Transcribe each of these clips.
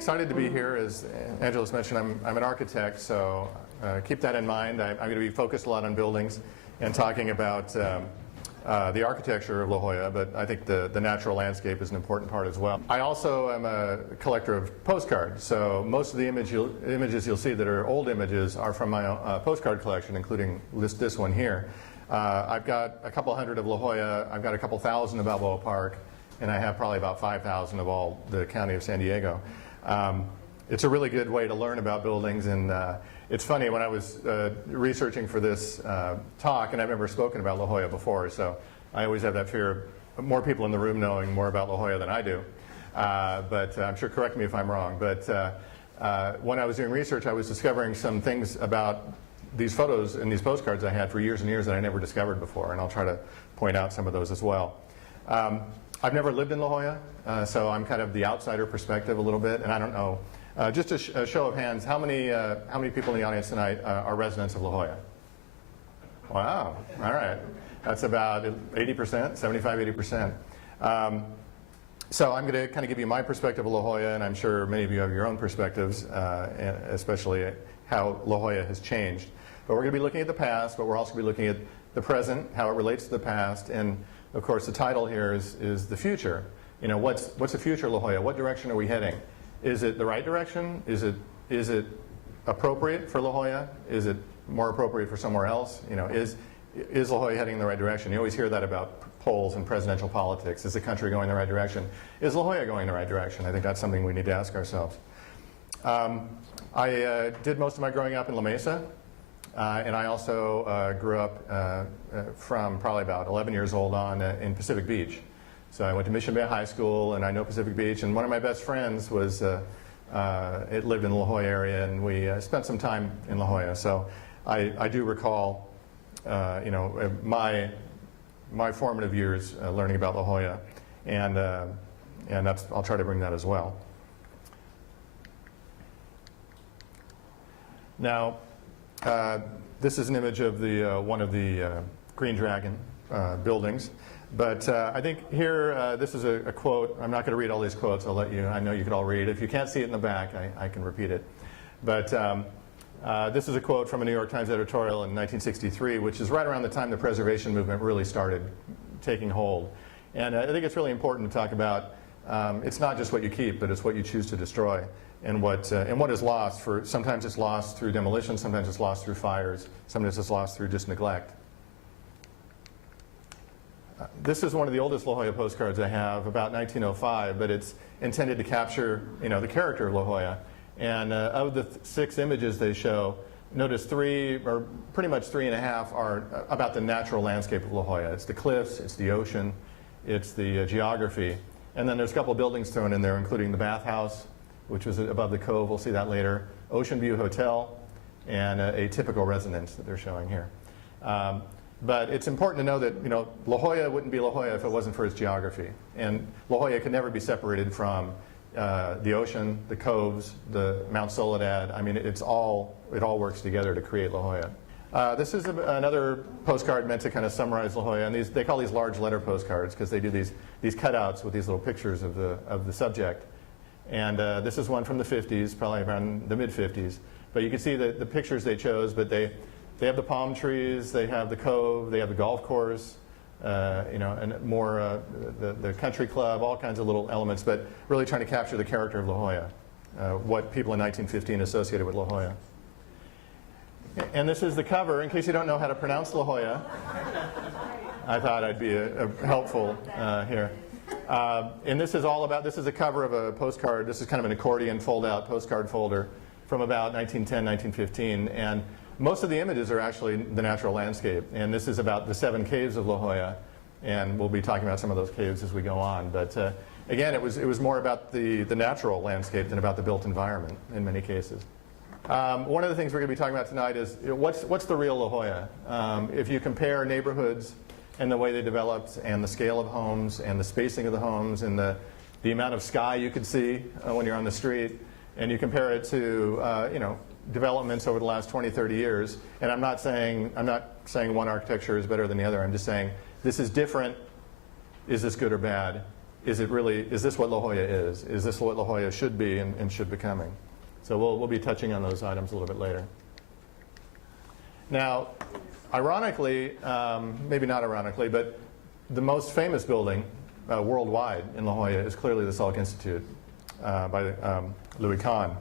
excited to be here. As Angelos mentioned, I'm an architect, so keep that in mind. I'm going to be focused a lot on buildings and talking about the architecture of La Jolla, but I think the natural landscape is an important part as well. I also am a collector of postcards, so most of the images you'll see that are old images are from my postcard collection, including this one here. I've got a couple hundred of La Jolla, I've got a couple thousand of Balboa Park, and I have probably about 5,000 of all the county of San Diego. It's a really good way to learn about buildings, and it's funny, when I was researching for this talk, and I've never spoken about La Jolla before, so I always have that fear of more people in the room knowing more about La Jolla than I do. But I'm sure, correct me if I'm wrong, but when I was doing research, I was discovering some things about these photos and these postcards I had for years and years that I never discovered before, and I'll try to point out some of those as well. I've never lived in La Jolla, so I'm kind of the outsider perspective a little bit, and I don't know. Just a show of hands, how many people in the audience tonight are residents of La Jolla? Wow, all right. That's about 80%, 75, 80%. So I'm going to kind of give you my perspective of La Jolla, and I'm sure many of you have your own perspectives, especially how La Jolla has changed. But we're going to be looking at the past, but we're also going to be looking at the present, how it relates to the past, and of course the title here is the future. You know, what's the future of La Jolla? What direction are we heading? Is it the right direction? Is it appropriate for La Jolla? Is it more appropriate for somewhere else? You know, is La Jolla heading in the right direction? You always hear that about polls and presidential politics. Is the country going in the right direction? Is La Jolla going in the right direction? I think that's something we need to ask ourselves. I did most of my growing up in La Mesa, and I also grew up from probably about 11 years old on in Pacific Beach. So I went to Mission Bay High School, and I know Pacific Beach, and one of my best friends was, it lived in the La Jolla area, and we spent some time in La Jolla. So I do recall, you know, my formative years learning about La Jolla, and I'll try to bring that as well. Now, this is an image of the one of the Green Dragon buildings. But I think here, this is a quote. I'm not going to read all these quotes. I'll let you. I know you could all read. If you can't see it in the back, I can repeat it. But this is a quote from a New York Times editorial in 1963, which is right around the time the preservation movement really started taking hold. And I think it's really important to talk about. It's not just what you keep, but it's what you choose to destroy, and what is lost. Sometimes it's lost through demolition. Sometimes it's lost through fires. Sometimes it's lost through just neglect. This is one of the oldest La Jolla postcards I have, about 1905, but it's intended to capture, you know, the character of La Jolla. And of the 6 images they show, notice 3, or pretty much 3.5, are about the natural landscape of La Jolla. It's the cliffs, it's the ocean, it's the geography. And then there's a couple of buildings thrown in there, including the bathhouse, which was above the cove. We'll see that later. Ocean View Hotel, and a typical residence that they're showing here. But it's important to know that, you know, La Jolla wouldn't be La Jolla if it wasn't for its geography. And La Jolla can never be separated from the ocean, the coves, the Mount Soledad. I mean, it all works together to create La Jolla. This is another postcard meant to kind of summarize La Jolla. And they call these large letter postcards because they do these cutouts with these little pictures of the subject. And this is one from the 50s, probably around the mid-50s. But you can see the pictures they chose, but they have the palm trees, they have the cove, they have the golf course, you know, and more the country club, all kinds of little elements, but really trying to capture the character of La Jolla, what people in 1915 associated with La Jolla. And this is the cover, in case you don't know how to pronounce La Jolla. I thought I'd be helpful here. And this is a cover of a postcard. This is kind of an accordion fold-out postcard folder from about 1910, 1915. And most of the images are actually the natural landscape, and this is about the 7 caves of La Jolla, and we'll be talking about some of those caves as we go on. But again, it was more about the natural landscape than about the built environment in many cases. One of the things we're going to be talking about tonight is, you know, what's the real La Jolla? If you compare neighborhoods and the way they developed, and the scale of homes, and the spacing of the homes, and the amount of sky you could see when you're on the street, and you compare it to you know, developments over the last 20, 30 years, and I'm not saying one architecture is better than the other. I'm just saying this is different. Is this good or bad? is this what La Jolla is? Is this what La Jolla should be and should becoming? So we'll be touching on those items a little bit later. Now, ironically, maybe not ironically, but the most famous building worldwide in La Jolla is clearly the Salk Institute by Louis Kahn.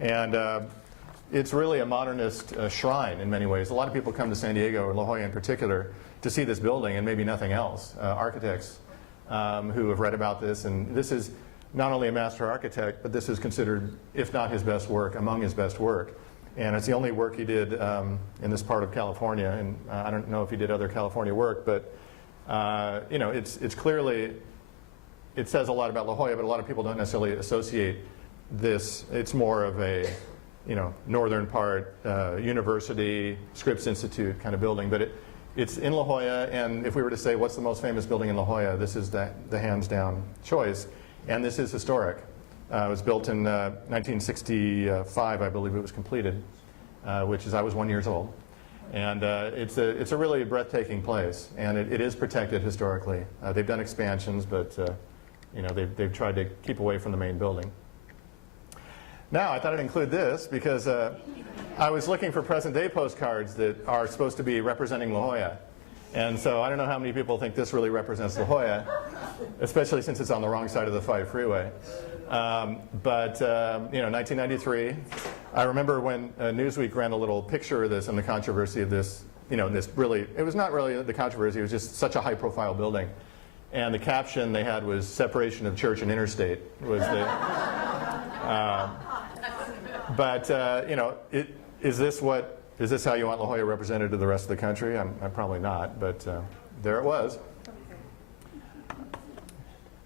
And it's really a modernist shrine in many ways. A lot of people come to San Diego, or La Jolla in particular, to see this building and maybe nothing else. Architects who have read about this, and this is not only a master architect, but this is considered, if not his best work, among his best work. And it's the only work he did in this part of California, and I don't know if he did other California work, but you know, it's clearly, it says a lot about La Jolla, but a lot of people don't necessarily associate this. It's more of a, you know, northern part, university, Scripps Institute kind of building, but it's in La Jolla, and if we were to say what's the most famous building in La Jolla, this is the hands-down choice, and this is historic. It was built in 1965, I believe it was completed, which is I was 1 year old. And it's a really breathtaking place, and it is protected historically. They've done expansions, but you know, they've tried to keep away from the main building. Now, I thought I'd include this because I was looking for present-day postcards that are supposed to be representing La Jolla. And so I don't know how many people think this really represents La Jolla, especially since it's on the wrong side of the 5 freeway. But you know, 1993, I remember when Newsweek ran a little picture of this and the controversy of this. You know, this really, it was not really the controversy, it was just such a high-profile building. And the caption they had was "Separation of Church and Interstate" was the. You know, is this how you want La Jolla represented to the rest of the country? I'm probably not, but there it was.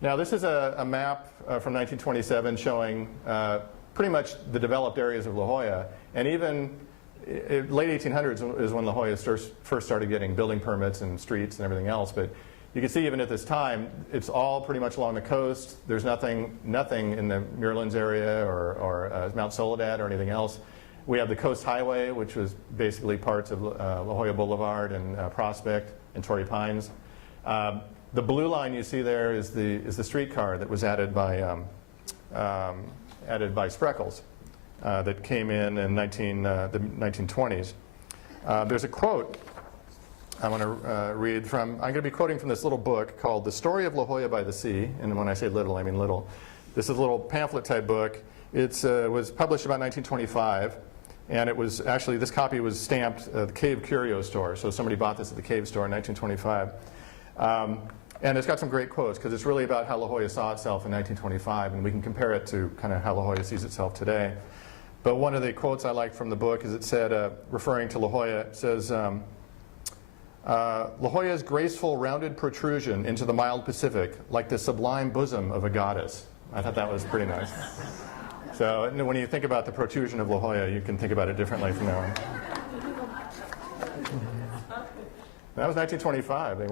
Now, this is a map from 1927 showing pretty much the developed areas of La Jolla, and even late 1800s is when La Jolla first started getting building permits and streets and everything else. But you can see even at this time, it's all pretty much along the coast. There's nothing in the Muirlands area or Mount Soledad or anything else. We have the Coast Highway, which was basically parts of La Jolla Boulevard and Prospect and Torrey Pines. The blue line you see there is the streetcar that was added by Spreckles that came in the 1920s. There's a quote I want to read from. I'm going to be quoting from this little book called "The Story of La Jolla by the Sea," and when I say little, I mean little. This is a little pamphlet-type book. It was published about 1925. And it was actually, this copy was stamped at the Cave Curio store. So somebody bought this at the Cave store in 1925. And it's got some great quotes because it's really about how La Jolla saw itself in 1925. And we can compare it to kind of how La Jolla sees itself today. But one of the quotes I liked from the book is it said, referring to La Jolla, it says, La Jolla's graceful rounded protrusion into the mild Pacific, like the sublime bosom of a goddess. I thought that was pretty nice. So when you think about the protrusion of La Jolla, you can think about it differently from now on. That was 1925. They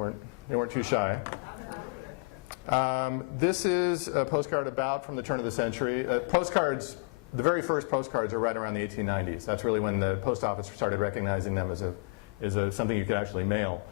weren't too shy. This is a postcard about from the turn of the century. Postcards, the very first postcards are right around the 1890s. That's really when the post office started recognizing them as something you could actually mail.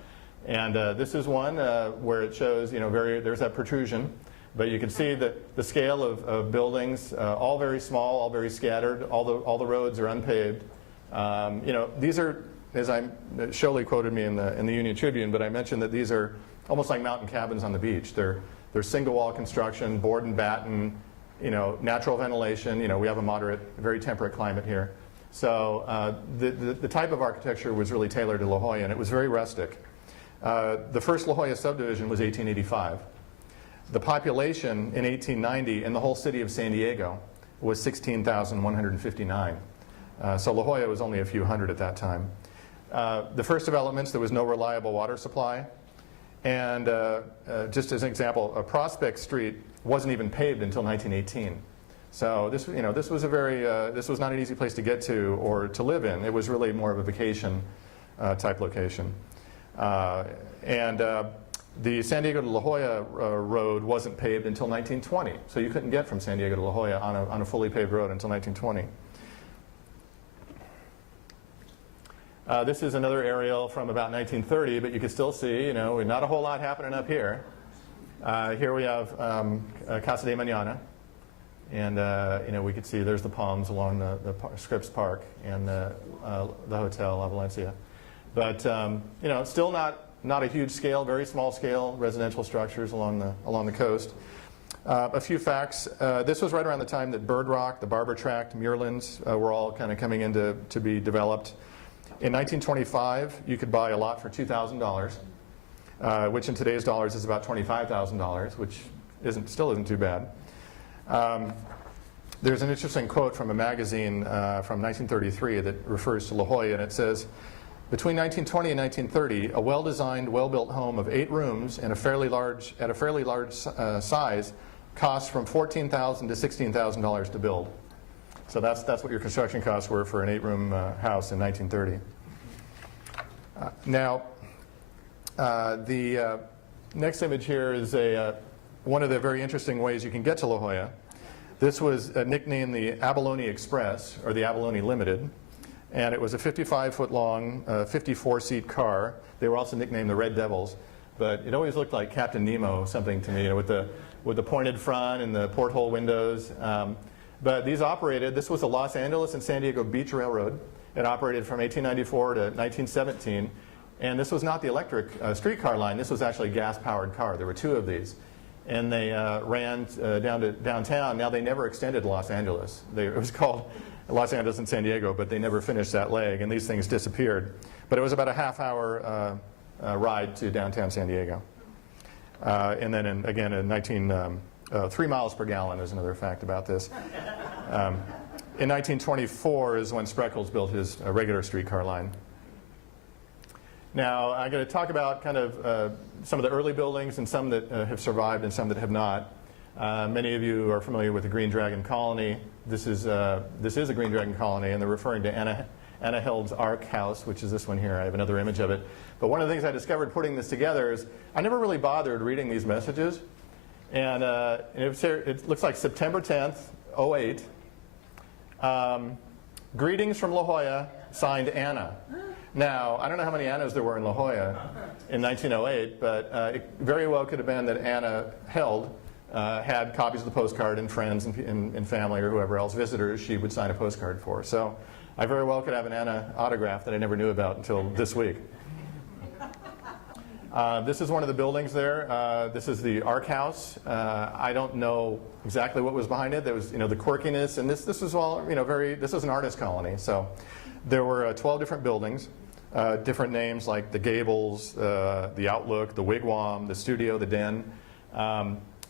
And this is one where it shows, you know, there's that protrusion. But you can see that the scale of buildings, all very small, all very scattered. All the roads are unpaved. You know, these are, as Sholey quoted me in the Union Tribune, but I mentioned that these are almost like mountain cabins on the beach. They're single wall construction, board and batten. You know, natural ventilation. You know, we have a moderate, very temperate climate here. So the type of architecture was really tailored to La Jolla, and it was very rustic. The first La Jolla subdivision was 1885. The population in 1890 in the whole city of San Diego was 16,159. So La Jolla was only a few hundred at that time. The first developments, there was no reliable water supply. And just as an example, Prospect Street wasn't even paved until 1918. So this was this was not an easy place to get to or to live in. It was really more of a vacation type location. The San Diego to La Jolla road wasn't paved until 1920, so you couldn't get from San Diego to La Jolla on a fully paved road until 1920. This is another aerial from about 1930, but you can still see, you know, not a whole lot happening up here. Here we have Casa de Mañana, and we could see there's the palms along the Scripps Park and the Hotel La Valencia. But still not a huge scale, very small scale residential structures along the coast. A few facts. This was right around the time that Bird Rock, the Barber Tract, Muirlands were all kind of coming in to be developed. In 1925, you could buy a lot for $2,000, which in today's dollars is about $25,000, which still isn't too bad. There's an interesting quote from a magazine from 1933 that refers to La Jolla, and it says, between 1920 and 1930, a well-designed, well-built home of 8 rooms and at a fairly large size cost from $14,000 to $16,000 to build. So that's what your construction costs were for an 8-room house in 1930. Now, the next image here is one of the very interesting ways you can get to La Jolla. This was nicknamed the Abalone Express, or the Abalone Limited. And it was a 55-foot long, 54-seat car. They were also nicknamed the Red Devils. But it always looked like Captain Nemo something to me, with the pointed front and the porthole windows. But these operated, this was the Los Angeles and San Diego Beach Railroad. It operated from 1894 to 1917. And this was not the electric streetcar line. This was actually a gas-powered car. There were 2 of these. And they ran down to downtown. Now, they never extended Los Angeles. It was called Los Angeles and San Diego, but they never finished that leg, and these things disappeared. But it was about a half-hour ride to downtown San Diego. And then, again, in 3 miles per gallon is another fact about this. In 1924 is when Spreckels built his regular streetcar line. Now, I'm going to talk about kind of some of the early buildings and some that have survived and some that have not. Many of you are familiar with the Green Dragon Colony. This is a Green Dragon Colony, and they're referring to Anna Held's Ark House, which is this one here. I have another image of it. But one of the things I discovered putting this together is I never really bothered reading these messages. And it looks like September 10th, 08. Greetings from La Jolla, signed Anna. Now, I don't know how many Annas there were in La Jolla in 1908, but it very well could have been that Anna Held had copies of the postcard, and friends and family or whoever else, visitors, she would sign a postcard for. So I very well could have an Anna autograph that I never knew about until this week. This is one of the buildings there. This is the Ark House. I don't know exactly what was behind it. There was, the quirkiness, and this was all, this is an artist colony. So there were 12 different buildings, different names like the Gables, the Outlook, the Wigwam, the Studio, the Den.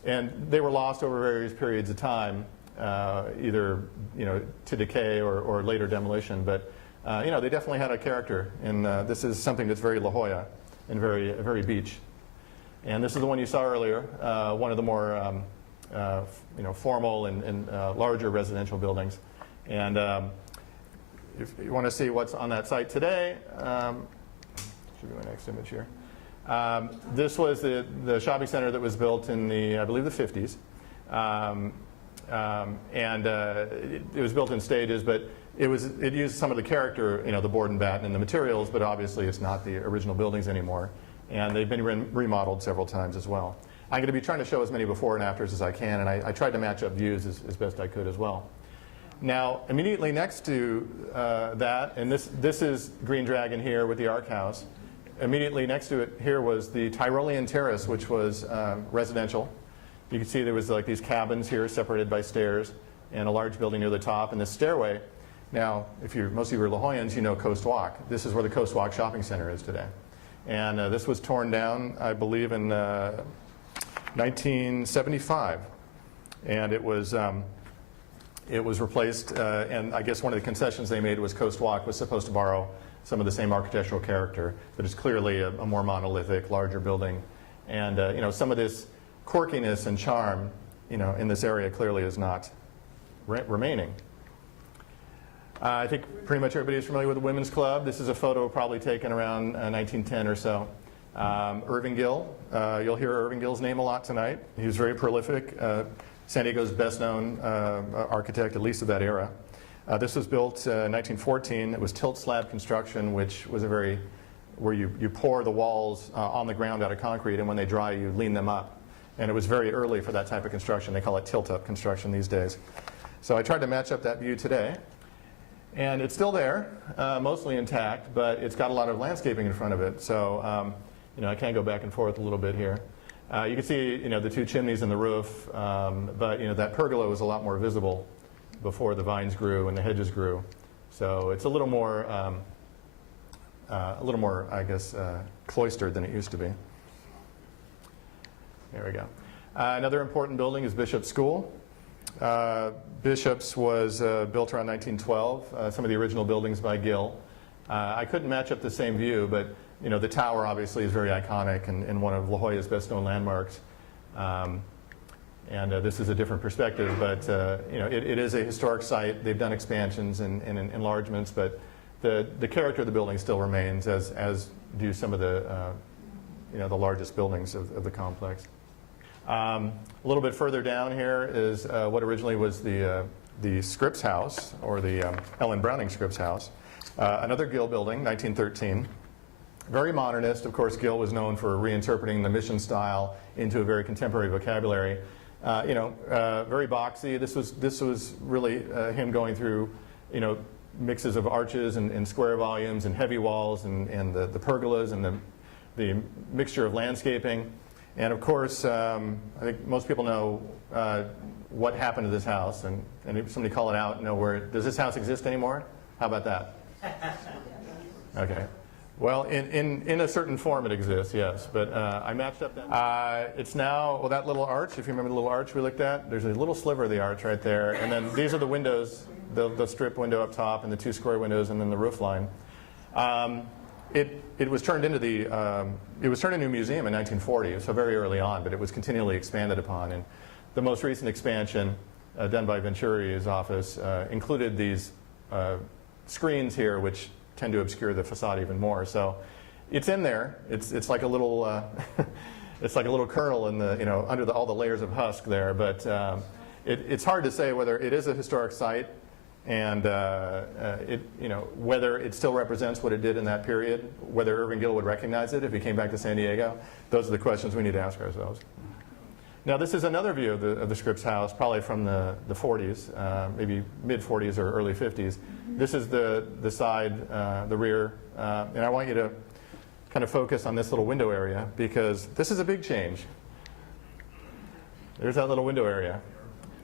And they were lost over various periods of time, either to decay or later demolition. But they definitely had a character, and this is something that's very La Jolla and very beach. And this is the one you saw earlier, one of the more formal and larger residential buildings. And if you want to see what's on that site today, should be my next image here. This was the shopping center that was built in I believe, the 50s. It was built in stages, but it used some of the character, the board and batten and the materials, but obviously it's not the original buildings anymore. And they've been remodeled several times as well. I'm going to be trying to show as many before and afters as I can, and I tried to match up views as best I could as well. Now, immediately next to that, and this is Green Dragon here with the Ark House. Immediately next to it here was the Tyrolean Terrace, which was residential. You can see there was like these cabins here separated by stairs and a large building near the top and this stairway. Now, most of you are La Jollans, you know Coast Walk. This is where the Coast Walk Shopping Center is today. And this was torn down, I believe, in 1975. And it was replaced, and I guess one of the concessions they made was Coast Walk was supposed to borrow some of the same architectural character, but it's clearly a more monolithic, larger building. And some of this quirkiness and charm, in this area clearly is not remaining. I think pretty much everybody is familiar with the Women's Club. This is a photo probably taken around 1910 or so. Irving Gill, you'll hear Irving Gill's name a lot tonight. He was very prolific, San Diego's best-known architect, at least of that era. This was built in 1914. It was tilt slab construction, which was where you pour the walls on the ground out of concrete, and when they dry, you lean them up. And it was very early for that type of construction. They call it tilt-up construction these days. So I tried to match up that view today. And it's still there, mostly intact, but it's got a lot of landscaping in front of it. So I can go back and forth a little bit here. You can see the two chimneys and the roof, but that pergola was a lot more visible before the vines grew and the hedges grew. So it's a little more, I guess, cloistered than it used to be. There we go. Another important building is Bishop's School. Bishop's was built around 1912, some of the original buildings by Gill. I couldn't match up the same view, but the tower obviously is very iconic and one of La Jolla's best known landmarks. This is a different perspective, but it is a historic site. They've done expansions and enlargements, but the character of the building still remains, as do some of the the largest buildings of the complex. A little bit further down here is what originally was the Scripps House, or the Ellen Browning Scripps House. Another Gill building, 1913. Very modernist. Of course, Gill was known for reinterpreting the mission style into a very contemporary vocabulary. Very boxy. This was really him going through, mixes of arches and square volumes and heavy walls and the pergolas and the mixture of landscaping. And of course, I think most people know what happened to this house, and if somebody call it out, does this house exist anymore? How about that? Okay. Well, in a certain form it exists, yes, but I matched up that. It's now, well, that little arch, if you remember the little arch we looked at, there's a little sliver of the arch right there, and then these are the windows, the strip window up top and the two square windows and then the roof line. It was turned into a museum in 1940, so very early on, but it was continually expanded upon. And the most recent expansion done by Venturi's office included these screens here, which tend to obscure the facade even more. So it's in there. It's like a little it's like a little kernel in the under all the layers of husk there. But it's hard to say whether it is a historic site and whether it still represents what it did in that period, whether Irving Gill would recognize it if he came back to San Diego. Those are the questions we need to ask ourselves. Now this is another view of the Scripps House, probably from the 40s, maybe mid-40s or early 50s. This is the side, the rear, and I want you to kind of focus on this little window area because this is a big change. There's that little window area.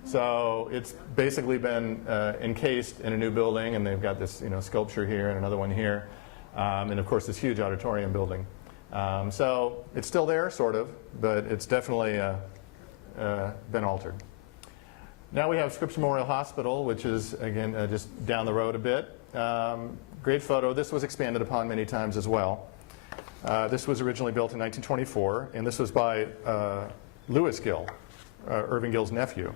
So it's basically been encased in a new building, and they've got this sculpture here and another one here, and of course this huge auditorium building. So it's still there, sort of, but it's definitely been altered. Now we have Scripps Memorial Hospital, which is, again, just down the road a bit. Great photo. This was expanded upon many times as well. This was originally built in 1924, and this was by Lewis Gill, Irving Gill's nephew.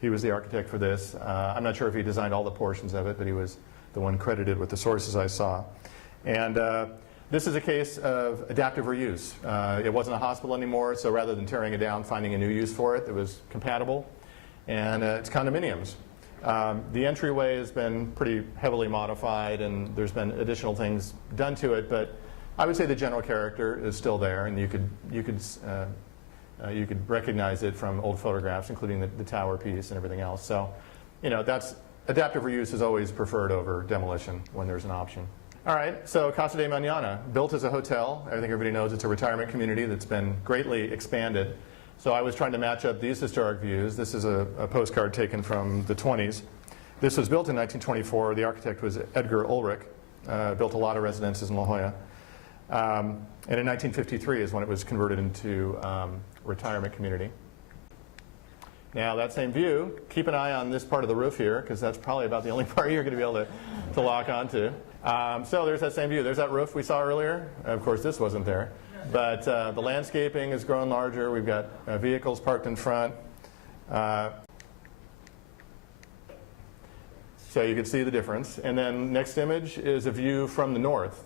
He was the architect for this. I'm not sure if he designed all the portions of it, but he was the one credited with the sources I saw. And this is a case of adaptive reuse. It wasn't a hospital anymore, so rather than tearing it down, finding a new use for it that was compatible. And it's condominiums. The entryway has been pretty heavily modified, and there's been additional things done to it, but I would say the general character is still there, and you could recognize it from old photographs, including the tower piece and everything else. So, that's adaptive reuse is always preferred over demolition when there's an option. All right, so Casa de Mañana, built as a hotel. I think everybody knows it's a retirement community that's been greatly expanded. So I was trying to match up these historic views. This is a postcard taken from the 20s. This was built in 1924. The architect was Edgar Ulrich. Built a lot of residences in La Jolla. And in 1953 is when it was converted into retirement community. Now that same view, keep an eye on this part of the roof here, because that's probably about the only part you're going to be able to lock onto. So there's that same view. There's that roof we saw earlier. Of course, this wasn't there. But the landscaping has grown larger. We've got vehicles parked in front. So you can see the difference. And then next image is a view from the north.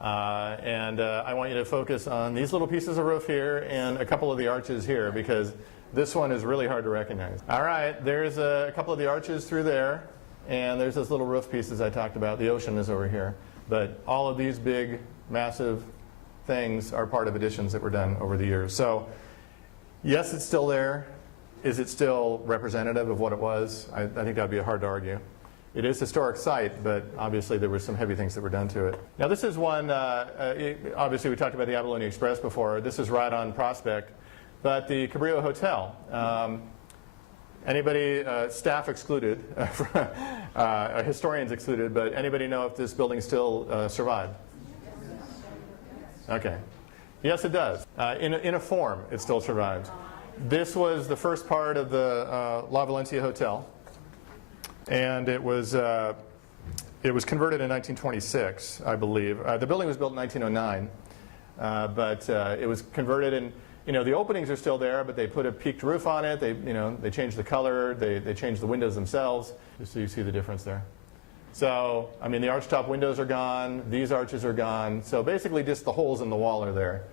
I want you to focus on these little pieces of roof here and a couple of the arches here, because this one is really hard to recognize. All right, there's a couple of the arches through there, and there's those little roof pieces I talked about. The ocean is over here. But all of these big, massive things are part of additions that were done over the years. So Yes, it's still there. Is it still representative of what it was? I think that would be hard to argue. It is a historic site, but obviously there were some heavy things that were done to it. Now this is one, obviously we talked about the Abalone Express before. This is right on Prospect, but the Cabrillo Hotel. Anybody, staff excluded, historians excluded, but anybody know if this building still survived? Okay. Yes, it does. In a form, it still survives. This was the first part of the La Valencia Hotel. And it was converted in 1926, I believe. The building was built in 1909, but it was converted, and the openings are still there, but they put a peaked roof on it. They changed the color. They changed the windows themselves, just so you see the difference there. So, I mean, the archtop windows are gone. These arches are gone. So basically, just the holes in the wall are there.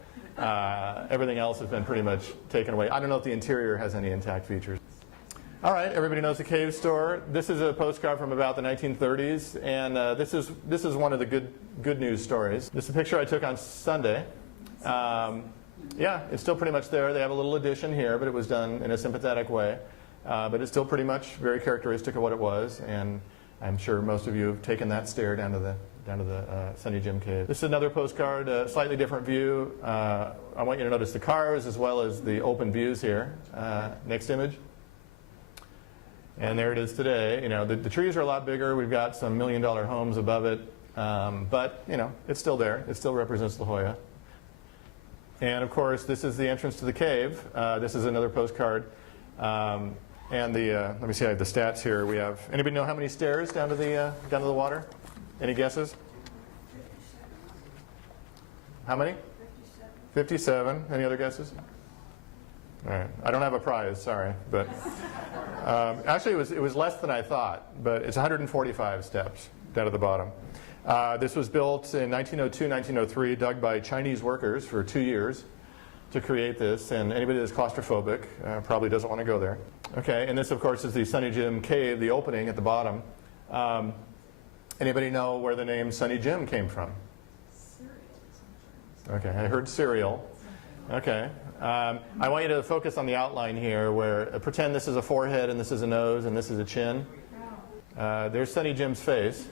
Everything else has been pretty much taken away. I don't know if the interior has any intact features. All right, everybody knows the Cave Store. This is a postcard from about the 1930s, and this is one of the good news stories. This is a picture I took on Sunday. Yeah, it's still pretty much there. They have a little addition here, but it was done in a sympathetic way. But it's still pretty much very characteristic of what it was, and I'm sure most of you have taken that stair down to the Sunny Jim Cave. This is another postcard, a slightly different view. I want you to notice the cars as well as the open views here. Next image. And there it is today. The trees are a lot bigger. We've got some $1 million homes above it. But, it's still there. It still represents La Jolla. And, of course, this is the entrance to the cave. This is another postcard. And let me see, I have the stats here. We have, anybody know how many stairs down to the water? Any guesses? How many? 57. Any other guesses? All right. I don't have a prize, sorry. But actually, it was less than I thought, but it's 145 steps down to the bottom. This was built in 1902, 1903, dug by Chinese workers for 2 years to create this, and anybody that's claustrophobic probably doesn't want to go there. Okay, and this, of course, is the Sunny Jim Cave, the opening at the bottom. Anybody know where the name Sunny Jim came from? Okay, I heard cereal. Okay. I want you to focus on the outline here where pretend this is a forehead and this is a nose and this is a chin. There's Sunny Jim's face.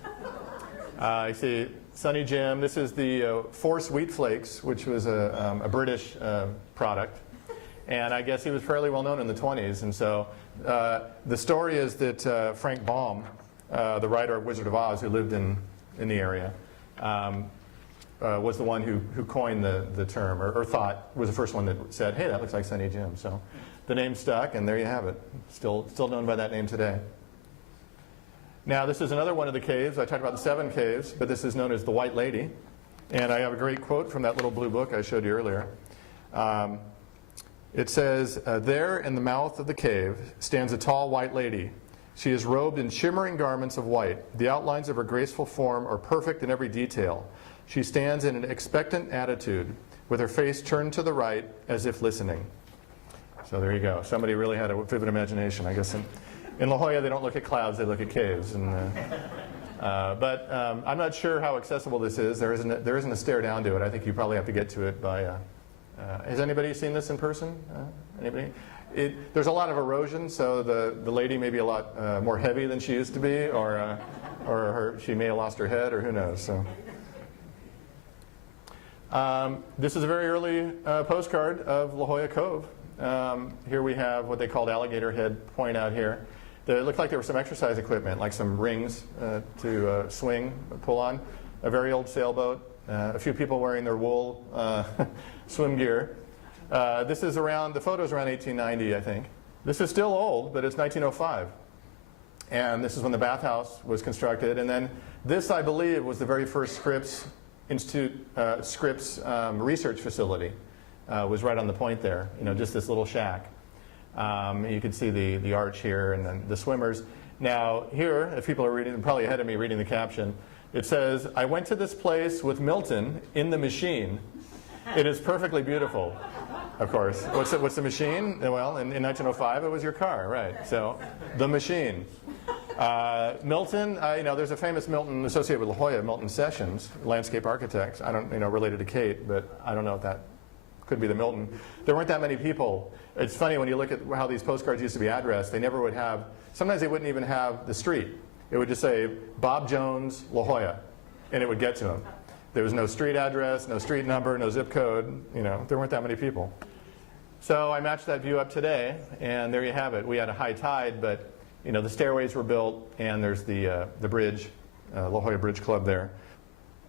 You see Sunny Jim. This is the Force Wheat Flakes, which was a British product. And I guess he was fairly well known in the 20s. And so the story is that Frank Baum, the writer of Wizard of Oz, who lived in the area, was the one who coined the term, or thought was the first one that said, hey, that looks like Sunny Jim. So the name stuck, and there you have it. Still known by that name today. Now, this is another one of the caves. I talked about the 7 caves, but this is known as the White Lady. And I have a great quote from that little blue book I showed you earlier. It says, there in the mouth of the cave stands a tall white lady. She is robed in shimmering garments of white. The outlines of her graceful form are perfect in every detail. She stands in an expectant attitude, with her face turned to the right, as if listening. So there you go. Somebody really had a vivid imagination, I guess. In La Jolla, they don't look at clouds, they look at caves. But I'm not sure how accessible this is. There isn't a stair down to it. I think you probably have to get to it by... has anybody seen this in person? Anybody? There's a lot of erosion, so the lady may be a lot more heavy than she used to be, or she may have lost her head, or who knows. So. This is a very early postcard of La Jolla Cove. Here we have what they called Alligator Head Point out here. It looked like there was some exercise equipment, like some rings to swing, pull on, a very old sailboat, a few people wearing their wool swim gear. This is around, the photo's around 1890, I think. This is still old, but it's 1905. And this is when the bathhouse was constructed. And then this, I believe, was the very first Scripps Institute, Scripps research facility. Was right on the point there, just this little shack. You can see the arch here and then the swimmers. Now here, if people are reading, probably ahead of me reading the caption, it says, I went to this place with Milton in the machine. It is perfectly beautiful. Of course. What's the machine? Well, in 1905, it was your car, right? So, the machine. Milton, there's a famous Milton associated with La Jolla, Milton Sessions, landscape architect. I don't, related to Kate, but I don't know if that could be the Milton. There weren't that many people. It's funny when you look at how these postcards used to be addressed, they never would have, sometimes they wouldn't even have the street. It would just say, Bob Jones, La Jolla, and it would get to him. There was no street address, no street number, no zip code. You know, there weren't that many people. So I matched that view up today, and there you have it. We had a high tide, but you know, the stairways were built, and there's the bridge, La Jolla Bridge Club there.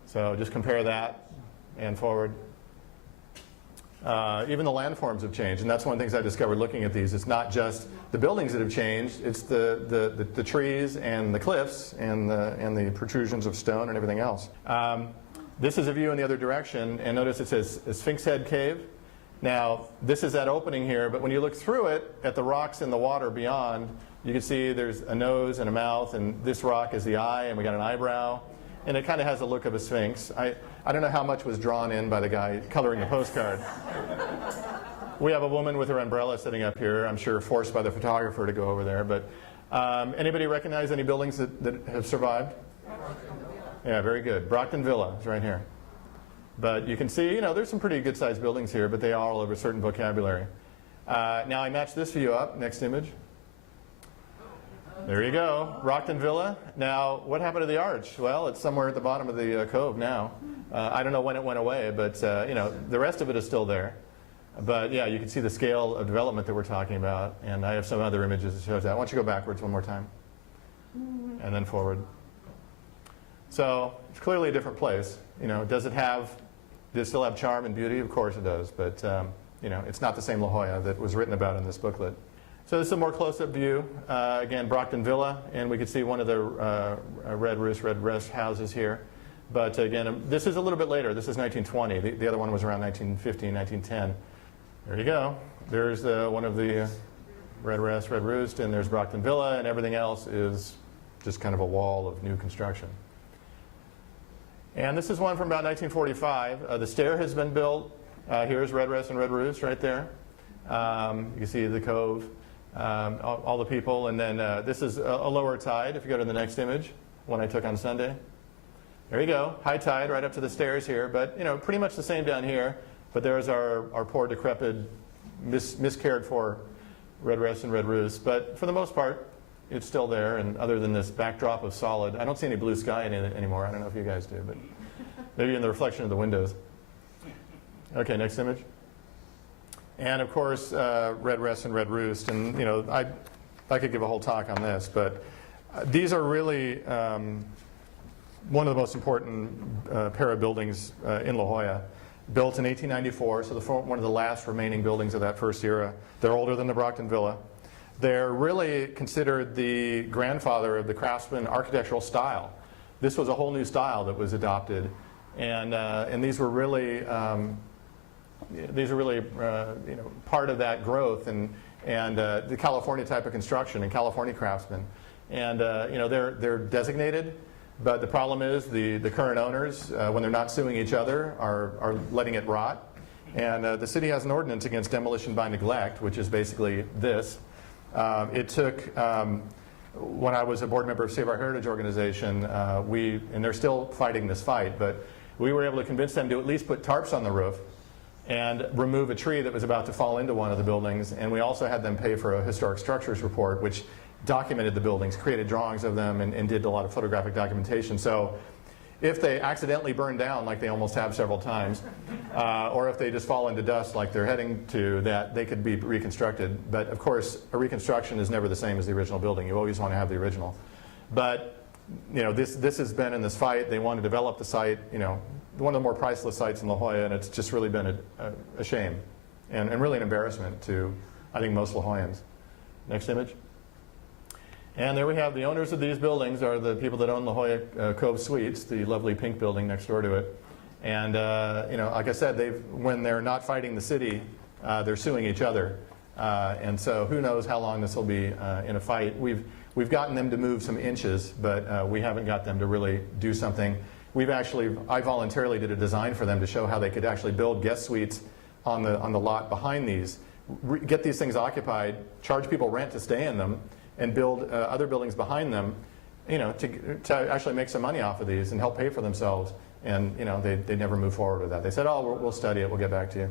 So just compare that and forward. Even the landforms have changed, and that's one of the things I discovered looking at these. It's not just the buildings that have changed, it's the trees and the cliffs and the protrusions of stone and everything else. This is a view in the other direction, and notice it says Sphinx Head Cave. Now, this is that opening here, but when you look through it at the rocks in the water beyond, you can see there's a nose and a mouth, and this rock is the eye, and we got an eyebrow, and it kind of has a look of a sphinx. I don't know how much was drawn in by the guy coloring the postcard. We have a woman with her umbrella sitting up here, I'm sure forced by the photographer to go over there, but anybody recognize any buildings that have survived? Yeah, very good. Brockton Villa is right here. But you can see, you know, there's some pretty good-sized buildings here, but they are all over a certain vocabulary. Now I matched this view up. Next image. There you go, Brockton Villa. Now, what happened to the arch? Well, it's somewhere at the bottom of the cove now. I don't know when it went away, but you know, the rest of it is still there. But yeah, you can see the scale of development that we're talking about, and I have some other images that shows that. Why don't you go backwards one more time, and then forward. So it's clearly a different place. You know, does it still have charm and beauty? Of course it does, but you know, it's not the same La Jolla that was written about in this booklet. So this is a more close-up view. Again, Brockton Villa, and we can see one of the red rest houses here. But again, this is a little bit later. This is 1920. The other one was around 1915, 1910. There you go. There's one of the red roost, and there's Brockton Villa, and everything else is just kind of a wall of new construction. And this is one from about 1945. The stair has been built. Here's red rest and red roost right there. You can see the cove, all the people, and then this is a lower tide. If you go to the next image, one I took on Sunday. There you go, high tide right up to the stairs here, but you know, pretty much the same down here. But there's our poor decrepit, miscared for red rest and red roost. But for the most part, it's still there, and other than this backdrop of solid, I don't see any blue sky in it anymore. I don't know if you guys do, but maybe in the reflection of the windows. Okay, next image. And of course, red rest and red roost. And you know, I could give a whole talk on this, but these are really one of the most important pair of buildings in La Jolla. Built in 1894, so one of the last remaining buildings of that first era. They're older than the Brockton Villa. They're really considered the grandfather of the Craftsman architectural style. This was a whole new style that was adopted, and these were really you know, part of that growth and the California type of construction and California craftsmen. And you know, they're designated, but the problem is the current owners, when they're not suing each other, are letting it rot. And the city has an ordinance against demolition by neglect, which is basically this. It took, when I was a board member of Save Our Heritage Organization, and they're still fighting this fight, but we were able to convince them to at least put tarps on the roof and remove a tree that was about to fall into one of the buildings. And we also had them pay for a historic structures report, which documented the buildings, created drawings of them, and did a lot of photographic documentation. So if they accidentally burn down, like they almost have several times, or if they just fall into dust like they're heading to, that they could be reconstructed. But of course, a reconstruction is never the same as the original building. You always want to have the original. But you know, this has been in this fight. They want to develop the site, you know, one of the more priceless sites in La Jolla, and it's just really been a shame and really an embarrassment to, I think, most La Jollans. Next image. And there we have the owners of these buildings are the people that own La Jolla Cove Suites, the lovely pink building next door to it. And you know, like I said, when they're not fighting the city, they're suing each other. And so who knows how long this will be in a fight. We've gotten them to move some inches, but we haven't got them to really do something. I voluntarily did a design for them to show how they could actually build guest suites on the lot behind these, get these things occupied, charge people rent to stay in them, and build other buildings behind them, you know, to actually make some money off of these and help pay for themselves. And you know, they never moved forward with that. They said, "Oh, we'll study it. We'll get back to you."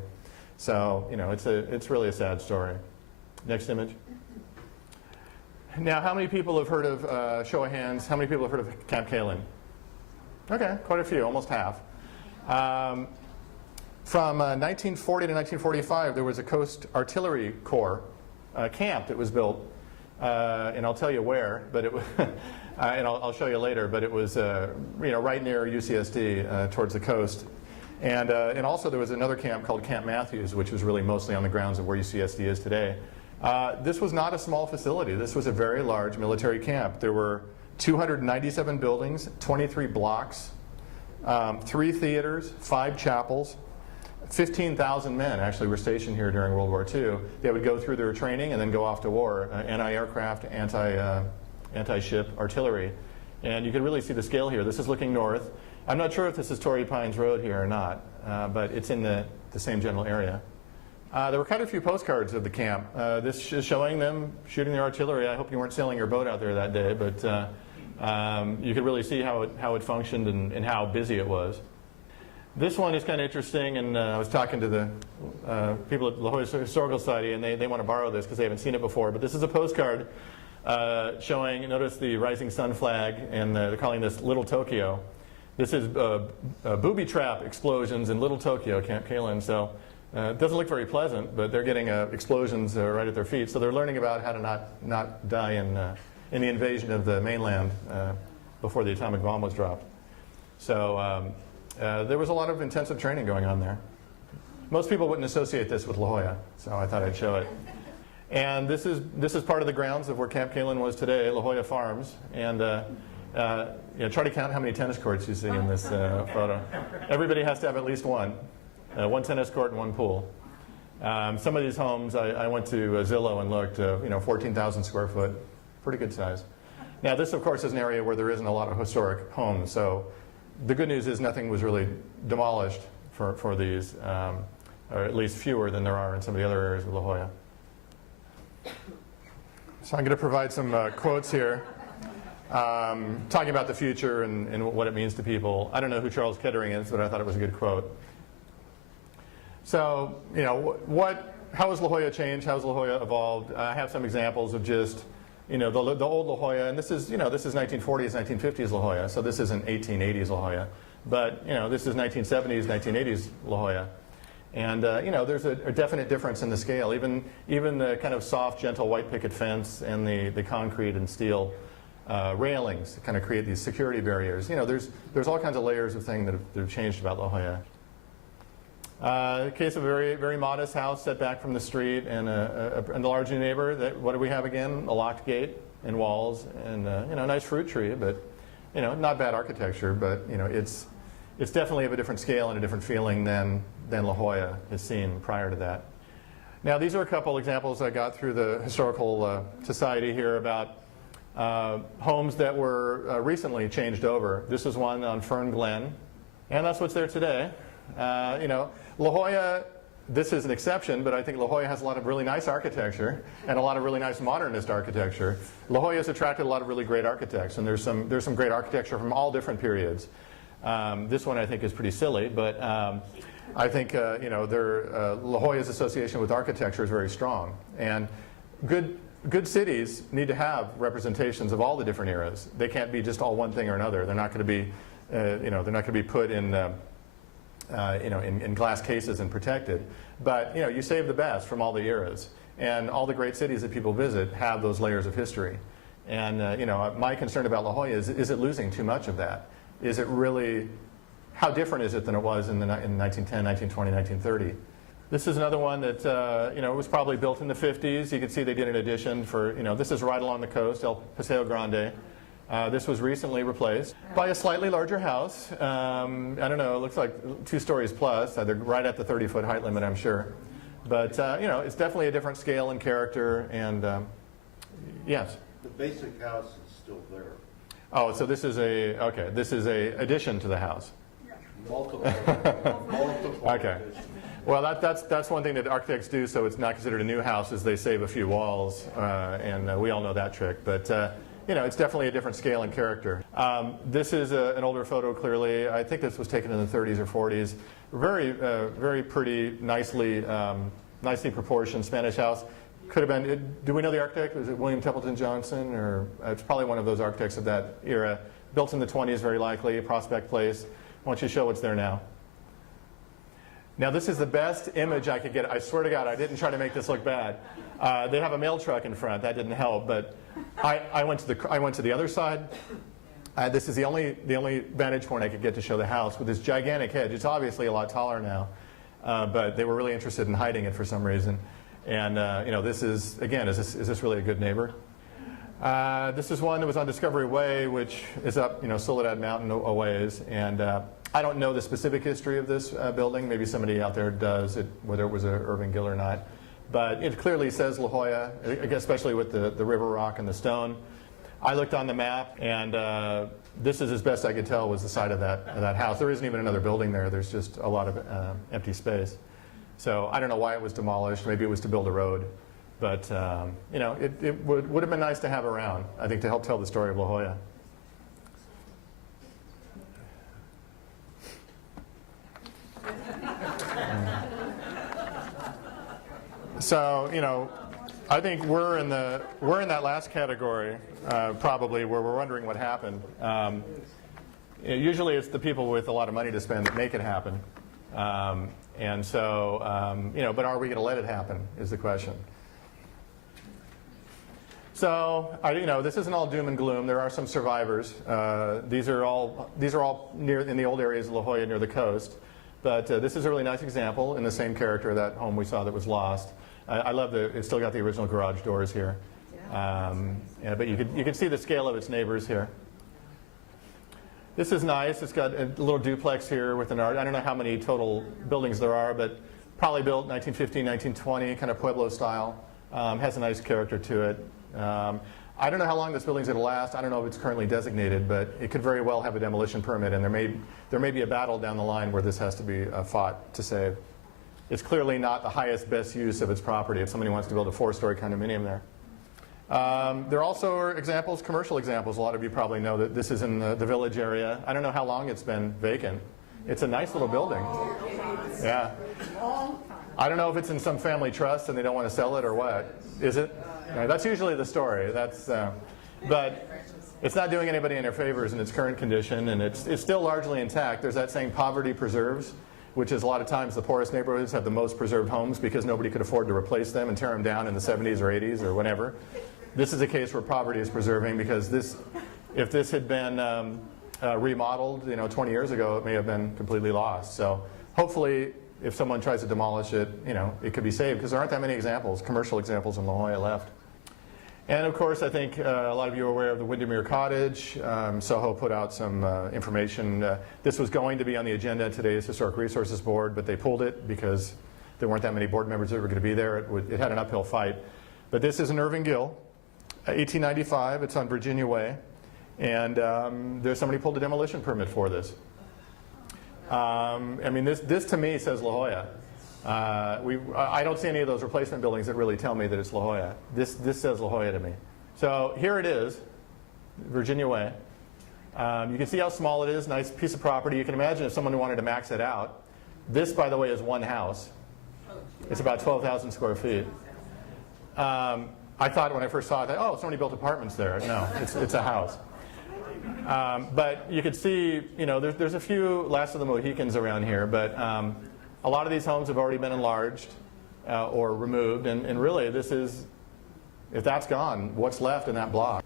So, it's really a sad story. Next image. Now, how many people have heard of, show of hands, how many people have heard of Camp Kalin? Okay, quite a few, almost half. From 1940 to 1945, there was a Coast Artillery Corps camp that was built, and I'll tell you where, but it was, and I'll show you later, but it was right near UCSD towards the coast. And also there was another camp called Camp Matthews, which was really mostly on the grounds of where UCSD is today. This was not a small facility. This was a very large military camp. There were 297 buildings, 23 blocks, 3 theaters, 5 chapels. 15,000 men actually were stationed here during World War II. They would go through their training and then go off to war, anti-aircraft, anti-ship artillery. And you can really see the scale here. This is looking north. I'm not sure if this is Torrey Pines Road here or not, but it's in the same general area. There were quite a few postcards of the camp. This is showing them shooting their artillery. I hope you weren't sailing your boat out there that day, but you could really see how it functioned and how busy it was. This one is kind of interesting, and I was talking to the people at La Jolla Historical Society, and they want to borrow this because they haven't seen it before. But this is a postcard showing, notice the rising sun flag, and they're calling this Little Tokyo. This is booby trap explosions in Little Tokyo, Camp Kalin. So it doesn't look very pleasant, but they're getting explosions right at their feet. So they're learning about how to not die in the invasion of the mainland before the atomic bomb was dropped. So there was a lot of intensive training going on there. Most people wouldn't associate this with La Jolla, so I thought I'd show it. And this is part of the grounds of where Camp Kalin was today, La Jolla Farms. And try to count how many tennis courts you see in this photo. Everybody has to have at least one tennis court and one pool. Some of these homes, I went to Zillow and looked, 14,000 square foot, pretty good size. Now this, of course, is an area where there isn't a lot of historic homes, so the good news is nothing was really demolished for these, or at least fewer than there are in some of the other areas of La Jolla. So I'm going to provide some quotes here, talking about the future and what it means to people. I don't know who Charles Kettering is, but I thought it was a good quote. So, how has La Jolla changed? How has La Jolla evolved? I have some examples of just, the old La Jolla, and this is 1940s, 1950s La Jolla, so this isn't 1880s La Jolla, but, this is 1970s, 1980s La Jolla. And, there's a definite difference in the scale. Even the kind of soft, gentle white picket fence and the concrete and steel railings that kind of create these security barriers. There's all kinds of layers of things that have changed about La Jolla. In case of a very, very modest house set back from the street and a large new neighbor, what do we have again? A locked gate and walls and a nice fruit tree, but not bad architecture, but it's definitely of a different scale and a different feeling than La Jolla has seen prior to that. Now these are a couple examples I got through the Historical Society here about homes that were recently changed over. This is one on Fern Glen, and that's what's there today. La Jolla, this is an exception, but I think La Jolla has a lot of really nice architecture and a lot of really nice modernist architecture. La Jolla has attracted a lot of really great architects, and there's some great architecture from all different periods. This one I think is pretty silly, but I think La Jolla's association with architecture is very strong, and good cities need to have representations of all the different eras. They can't be just all one thing or another. They're not going to be, they're not going to be put in glass cases and protected. But you save the best from all the eras, and all the great cities that people visit have those layers of history. And my concern about La Jolla is it losing too much of that? Is it really, how different is it than it was in 1910, 1920, 1930? This is another one that it was probably built in the 50s. You can see they did an addition for, this is right along the coast, El Paseo Grande. This was recently replaced by a slightly larger house. I don't know, it looks like 2 stories plus. They're right at the 30-foot height limit, I'm sure. But, it's definitely a different scale and character. And, yes? The basic house is still there. Oh, so this is this is a addition to the house. Multiple. Okay. Well, that's one thing that architects do, so it's not considered a new house, is they save a few walls, and we all know that trick. But it's definitely a different scale and character. This is an older photo, clearly. I think this was taken in the 30s or 40s. Very pretty, nicely proportioned Spanish house. Could have been, do we know the architect? Was it William Templeton Johnson? Or it's probably one of those architects of that era. Built in the 20s, very likely, Prospect Place. Why don't you show what's there now? Now, this is the best image I could get. I swear to God, I didn't try to make this look bad. They have a mail truck in front. That didn't help. But I went to the other side. This is the only vantage point I could get to show the house with this gigantic hedge. It's obviously a lot taller now, but they were really interested in hiding it for some reason. And this is, again, is this really a good neighbor? This is one that was on Discovery Way, which is up, Soledad Mountain a ways. And I don't know the specific history of this building. Maybe somebody out there does, whether it was an Irving Gill or not. But it clearly says La Jolla, especially with the river rock and the stone. I looked on the map, and this is as best I could tell was the side of that house. There isn't even another building there. There's just a lot of empty space. So I don't know why it was demolished. Maybe it was to build a road. But, it would have been nice to have around, I think, to help tell the story of La Jolla. So, I think we're in that last category, probably, where we're wondering what happened. Usually it's the people with a lot of money to spend that make it happen. And so, but are we going to let it happen is the question. So, this isn't all doom and gloom. There are some survivors. These are all near in the old areas of La Jolla near the coast. But this is a really nice example in the same character of that home we saw that was lost. I love it's still got the original garage doors here. But you can see the scale of its neighbors here. This is nice. It's got a little duplex here with an art. I don't know how many total buildings there are, but probably built 1915, 1920, kind of Pueblo style. Has a nice character to it. I don't know how long this building's going to last. I don't know if it's currently designated, but it could very well have a demolition permit, and there may be a battle down the line where this has to be fought to save. It's clearly not the highest, best use of its property if somebody wants to build a 4-story condominium there. There also are examples, commercial examples. A lot of you probably know that this is in the Village area. I don't know how long it's been vacant. It's a nice little building. Yeah. I don't know if it's in some family trust and they don't want to sell it or what. Is it? That's usually the story. But it's not doing anybody any favors in its current condition, and it's still largely intact. There's that saying, poverty preserves, which is a lot of times the poorest neighborhoods have the most preserved homes because nobody could afford to replace them and tear them down in the 70s or 80s or whenever. This is a case where poverty is preserving because if this had been remodeled 20 years ago, it may have been completely lost. So hopefully, if someone tries to demolish it, it could be saved because there aren't that many examples, commercial examples in La Jolla left. And of course, I think a lot of you are aware of the Windermere Cottage. Soho put out some information. This was going to be on the agenda at today's Historic Resources Board, but they pulled it because there weren't that many board members that were going to be there. It had an uphill fight. But this is an Irving Gill, 1895. It's on Virginia Way. And there's somebody pulled a demolition permit for this. This to me says La Jolla. I don't see any of those replacement buildings that really tell me that it's La Jolla. This says La Jolla to me. So here it is, Virginia Way. You can see how small it is, nice piece of property. You can imagine if someone wanted to max it out. This, by the way, is one house. It's about 12,000 square feet. I thought when I first saw it, somebody built apartments there. No, it's a house. But you could see, there's a few Last of the Mohicans around here, but a lot of these homes have already been enlarged or removed, and really this is, if that's gone, what's left in that block?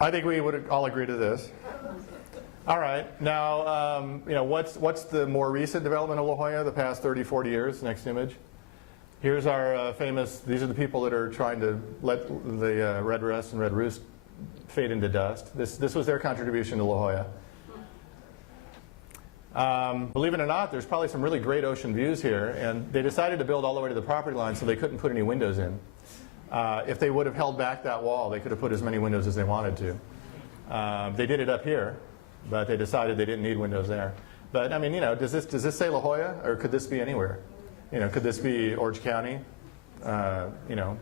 I think we would all agree to this. All right, now, what's the more recent development of La Jolla, the past 30, 40 years? Next image. Here's our these are the people that are trying to let the Red Rest and Red Roost fade into dust. This was their contribution to La Jolla. Believe it or not, there's probably some really great ocean views here, and they decided to build all the way to the property line so they couldn't put any windows in. If they would have held back that wall, they could have put as many windows as they wanted to. They did it up here, but they decided they didn't need windows there. But does this say La Jolla, or could this be anywhere? Could this be Orange County?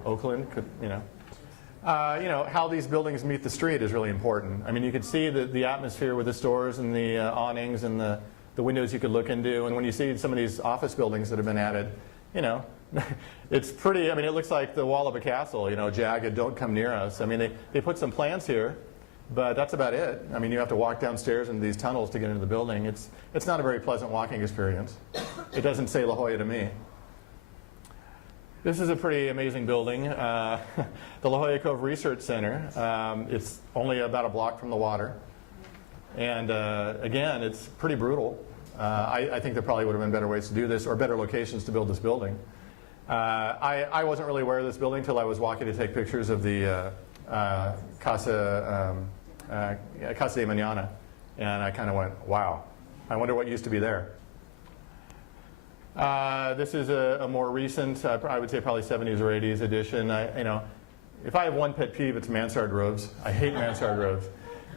Oakland? How these buildings meet the street is really important. I mean, you could see the atmosphere with the stores and the awnings and the windows you could look into. And when you see some of these office buildings that have been added, it's pretty, I mean, it looks like the wall of a castle, jagged, don't come near us. I mean, they put some plants here, but that's about it. I mean, you have to walk downstairs into these tunnels to get into the building. It's not a very pleasant walking experience. It doesn't say La Jolla to me. This is a pretty amazing building, the La Jolla Cove Research Center. It's only about a block from the water. And again, it's pretty brutal. I think there probably would have been better ways to do this or better locations to build this building. I wasn't really aware of this building until I was walking to take pictures of the Casa de Mañana. And I kind of went, wow, I wonder what used to be there. This is a more recent, I would say probably 70s or 80s edition. If I have one pet peeve, it's mansard roofs. I hate mansard roofs,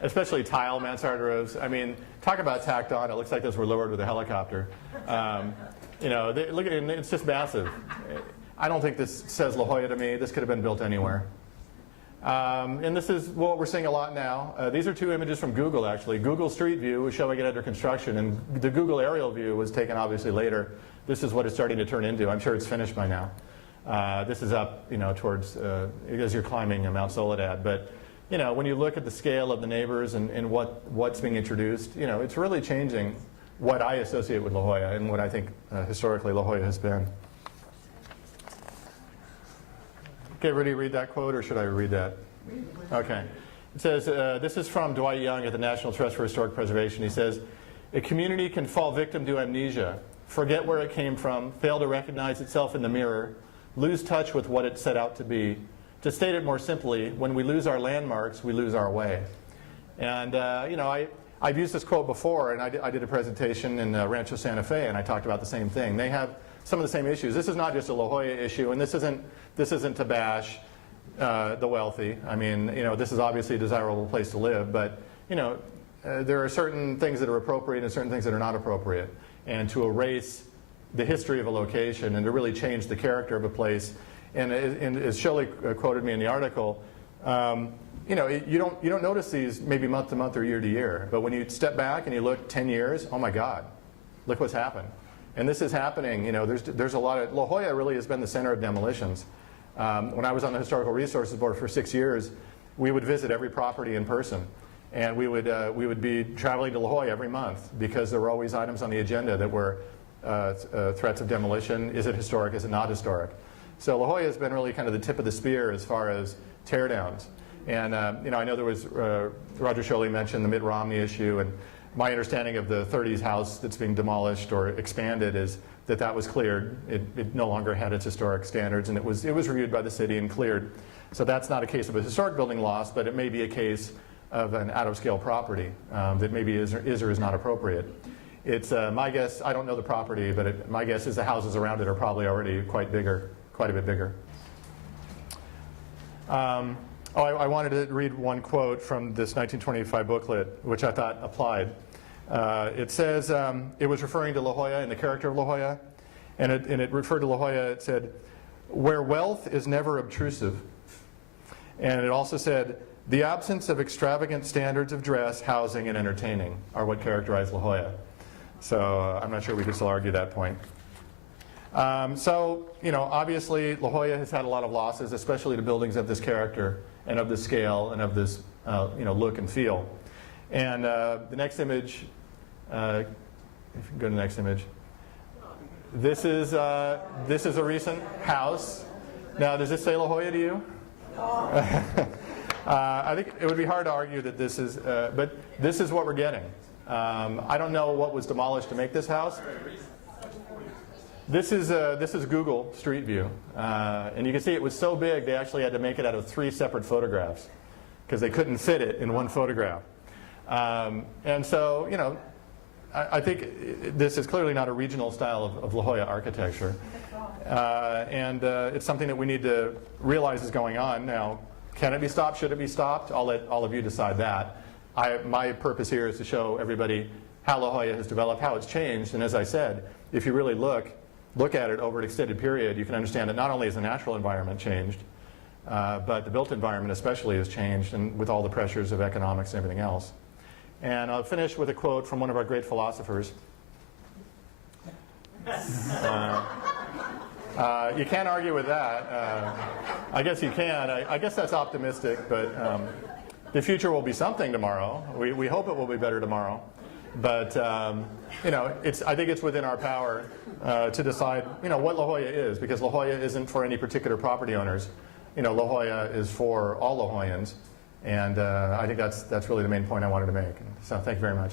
especially tile mansard roofs. I mean, talk about tacked on. It looks like those were lowered with a helicopter. Look at it, it's just massive. I don't think this says La Jolla to me. This could have been built anywhere. And this is what we're seeing a lot now. These are two images from Google, actually. Google Street View was showing it under construction, and the Google aerial view was taken obviously later. This is what it's starting to turn into. I'm sure it's finished by now. This is up, towards as you're climbing Mount Soledad. But when you look at the scale of the neighbors and what's being introduced, it's really changing what I associate with La Jolla and what I think historically La Jolla has been. Okay, ready to read that quote, or should I read that? Okay. It says, this is from Dwight Young at the National Trust for Historic Preservation. He says, a community can fall victim to amnesia, forget where it came from, fail to recognize itself in the mirror, lose touch with what it set out to be. To state it more simply, when we lose our landmarks, we lose our way. And, I've used this quote before, and I did a presentation in Rancho Santa Fe, and I talked about the same thing. They have some of the same issues. This is not just a La Jolla issue, and this isn't to bash the wealthy. I mean, this is obviously a desirable place to live, but, there are certain things that are appropriate and certain things that are not appropriate. And to erase the history of a location and to really change the character of a place. And as Shelley quoted me in the article, you don't notice these maybe month to month or year to year. But when you step back and you look 10 years, oh my God, look what's happened. And this is happening. There's a lot of La Jolla really has been the center of demolitions. When I was on the Historical Resources Board for 6 years, we would visit every property in person. And we would be traveling to La Jolla every month because there were always items on the agenda that were threats of demolition. Is it historic? Is it not historic? So La Jolla has been really kind of the tip of the spear as far as teardowns. And I know there was, Roger Scholey mentioned the Mitt Romney issue, and my understanding of the 30s house that's being demolished or expanded is that was cleared. It no longer had its historic standards, and it was reviewed by the city and cleared. So that's not a case of a historic building loss, but it may be a case of an out-of-scale property that maybe is or is not appropriate. It's my guess, I don't know the property, but my guess is the houses around it are probably already quite a bit bigger. I wanted to read one quote from this 1925 booklet, which I thought applied. It says, it was referring to La Jolla and the character of La Jolla, and it referred to La Jolla, it said, where wealth is never obtrusive. And it also said, the absence of extravagant standards of dress, housing, and entertaining are what characterize La Jolla. So I'm not sure we could still argue that point. Obviously La Jolla has had a lot of losses, especially to buildings of this character and of this scale and of this look and feel. And the next image, if you can go to the next image. This is a recent house. Now, does this say La Jolla to you? I think it would be hard to argue that this is, but this is what we're getting. I don't know what was demolished to make this house. This is Google Street View, and you can see it was so big they actually had to make it out of 3 separate photographs because they couldn't fit it in one photograph. And so, I think this is clearly not a regional style of La Jolla architecture, and it's something that we need to realize is going on now. Can it be stopped? Should it be stopped? I'll let all of you decide that. My purpose here is to show everybody how La Jolla has developed, how it's changed, and as I said, if you really look, look at it over an extended period, you can understand that not only has the natural environment changed, but the built environment especially has changed, and with all the pressures of economics and everything else. And I'll finish with a quote from one of our great philosophers. You can't argue with that. I guess you can. I guess that's optimistic, but the future will be something tomorrow. We hope it will be better tomorrow. But I think it's within our power to decide, what La Jolla is, because La Jolla isn't for any particular property owners. La Jolla is for all La Jollans, and I think that's really the main point I wanted to make. So thank you very much.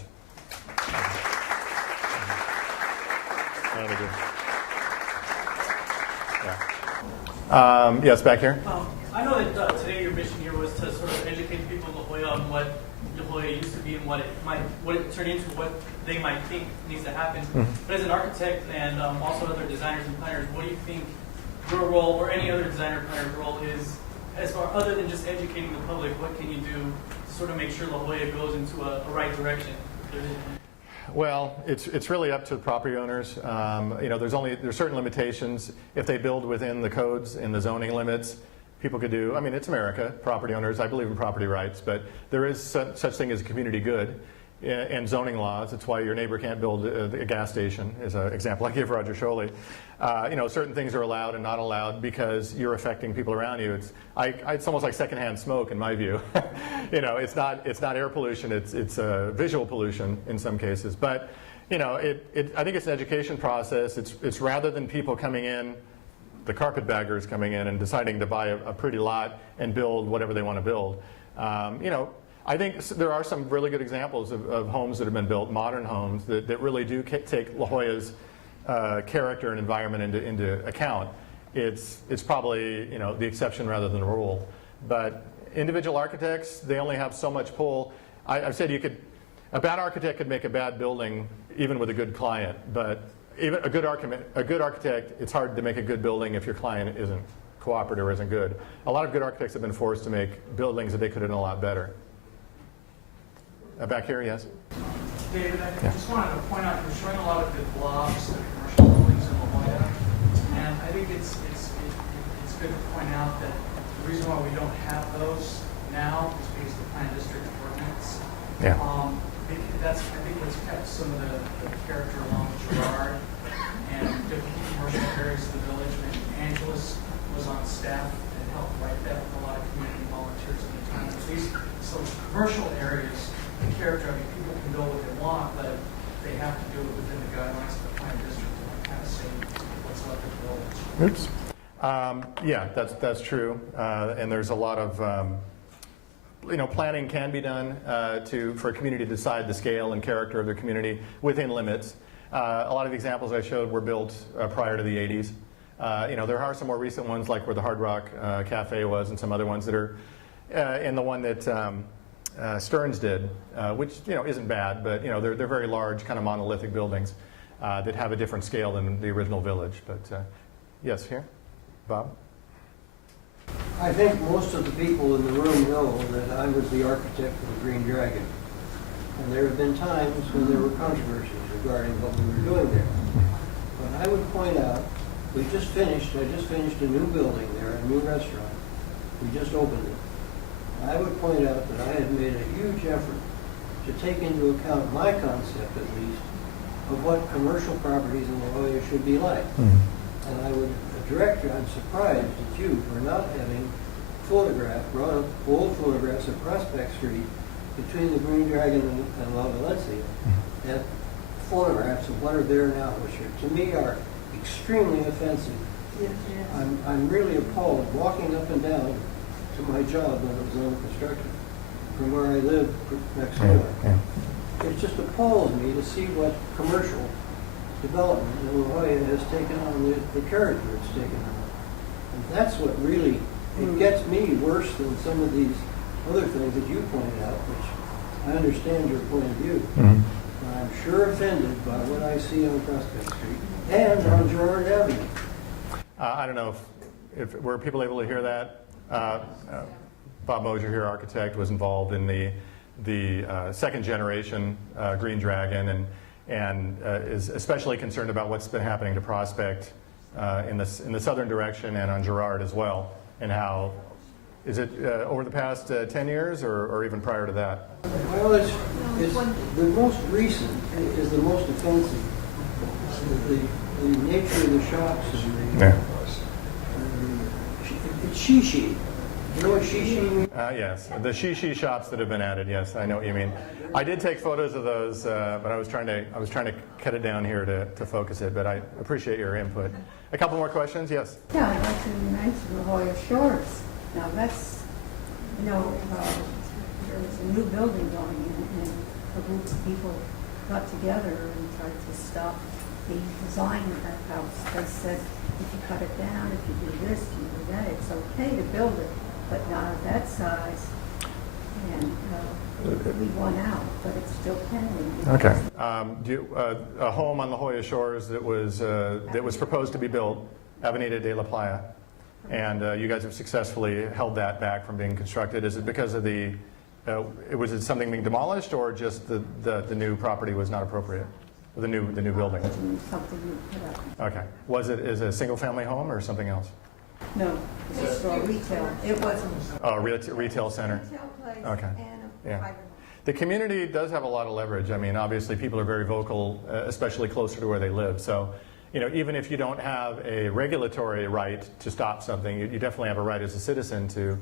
Yes, back here. I know that today your mission here was to sort of educate people in La Jolla on what La Jolla used to be and what it turned into, what they might think needs to happen. Mm-hmm. But as an architect and also other designers and planners, what do you think your role or any other designer or planner's role is, as far other than just educating the public? What can you do to sort of make sure La Jolla goes into a right direction? Well, it's really up to the property owners. There's certain limitations. If they build within the codes and the zoning limits, people could do. I mean, it's America. Property owners. I believe in property rights, but there is such thing as a community good and zoning laws. It's why your neighbor can't build a gas station, is an example I gave Roger Scholey. Certain things are allowed and not allowed because you're affecting people around you. It's almost like secondhand smoke in my view. It's not air pollution. It's visual pollution in some cases. But I think it's an education process. It's rather than people coming in, the carpetbaggers coming in and deciding to buy a pretty lot and build whatever they want to build. I think there are some really good examples of homes that have been built, modern homes, that really do take La Jolla's character and environment into account. It's probably the exception rather than the rule. But individual architects, they only have so much pull. I've said a bad architect could make a bad building even with a good client, but even a good architect, it's hard to make a good building if your client isn't cooperative or isn't good. A lot of good architects have been forced to make buildings that they could have done a lot better. Back here, yes? David, I just wanted to point out, you're showing a lot of good blocks of commercial buildings in La Jolla, and I think it's good to point out that the reason why we don't have those now is because of the planned district ordinance. Yeah. I think what's kept some of the character along Girard and different commercial areas of the village. And Angeles was on staff and helped write that with a lot of community volunteers at the time. So commercial areas, the character, people can build what they want, but they have to do it within the guidelines of the planned district and kind of say what's left of the village. Oops. Yeah, that's true. And there's a lot of planning can be done for a community to decide the scale and character of their community within limits. A lot of the examples I showed were built prior to the 80s. There are some more recent ones, like where the Hard Rock Cafe was, and some other ones that are, and the one that Stearns did, which isn't bad, but they're very large, kind of monolithic buildings that have a different scale than the original village. But yes, here, Bob. I think most of the people in the room know that I was the architect for the Green Dragon. And there have been times when there were controversies regarding what we were doing there. But I would point out, I just finished a new building there, a new restaurant. We just opened it. And I would point out that I had made a huge effort to take into account my concept, at least, of what commercial properties in La Jolla should be like. Mm-hmm. And I would direct you, I'm surprised at you for not having brought up old photographs of Prospect Street between the Green Dragon and La Valencia, and photographs of what are there now, which are, to me, are extremely offensive. Yes. I'm really appalled walking up and down to my job when it was under construction from where I live next door. Yeah. It just appalls me to see what commercial development in La Jolla has taken on, the character it's taken on. And that's what really, it gets me worse than some of these other things that you pointed out, which I understand your point of view. Mm-hmm. But I'm sure offended by what I see on Prospect Street and on Girard Avenue. I don't know if were people able to hear that. Bob Mosier here, architect, was involved in the second generation Green Dragon, and is especially concerned about what's been happening to Prospect in the southern direction and on Girard as well, and how, is it over the past 10 years or even prior to that? Well, it's the most recent is the most offensive. The nature of the shops and the, Yeah. it's shishi. You know what shishi means? Yes, the shishi shops that have been added. Yes, I know what you mean. I did take photos of those, but I was trying to cut it down here to focus it. But I appreciate your input. A couple more questions. Yes. Yeah, I'd like to mention La Jolla Shores. Now that's, there was a new building going in, and a group of people got together and tried to stop the design of that house. They said, if you cut it down, if you do this, you do that, it's okay to build it, but not at that size. And we won out, but it's still pending. Okay. A home on La Jolla Shores that was proposed to be built, Avenida de la Playa, and you guys have successfully held that back from being constructed. Is it because of was it something being demolished, or just the new property was not appropriate? The new building. Something you put up. Okay. Was it a single family home or something else? No, it's for retail. It wasn't. Oh, retail center. Retail place Okay. and a Yeah. private. The community does have a lot of leverage. I mean, obviously, people are very vocal, especially closer to where they live. So, even if you don't have a regulatory right to stop something, you definitely have a right as a citizen to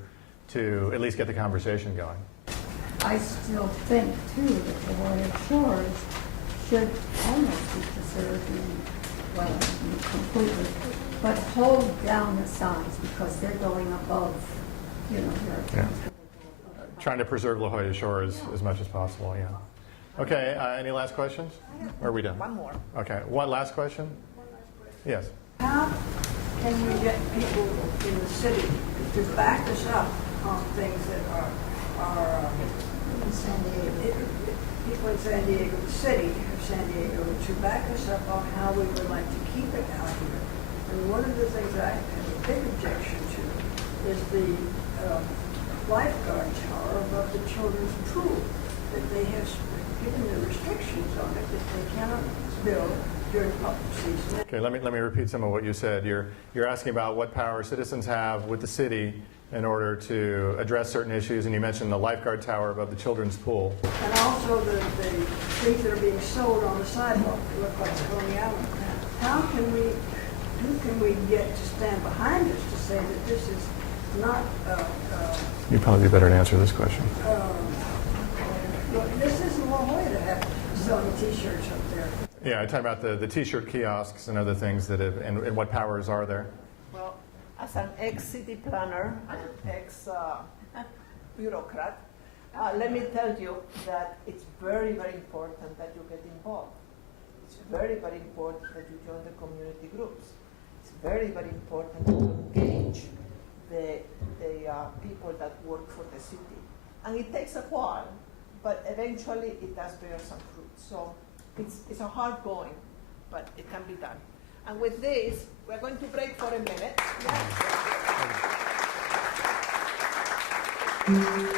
at least get the conversation going. I still think, too, that the Royal Shores should almost be preserved completely, but hold down the size because they're going above, they're Yeah. Trying to preserve La Jolla Shores as much as possible, yeah. Okay, any last questions? Or are we done? One more. Okay, one last question? Yes. How can we get people in the city to back us up on things that are in San Diego. people in San Diego, the city of San Diego, to back us up on how we would like to keep it out here? And one of the things I have a big objection to is the lifeguard tower above the children's pool, that they have given the restrictions on it that they cannot build during public season. Okay, let me repeat some of what you said. You're asking about what power citizens have with the city in order to address certain issues, and you mentioned the lifeguard tower above the children's pool. And also the things that are being sold on the sidewalk that look like Coney Island. Who can we get to stand behind us to say that this is not, You'd probably be better to answer this question. well, this isn't La Jolla to have selling T-shirts up there. Yeah, I'm talking about the T-shirt kiosks and other things that have, and what powers are there? Well, as an ex-city planner and ex-bureaucrat, let me tell you that it's very, very important that you get involved. It's very, very important that you join the community groups. It's very, very important to engage the people that work for the city. And it takes a while, but eventually it does bear some fruit. So it's a hard going, but it can be done. And with this, we're going to break for a minute. Yeah.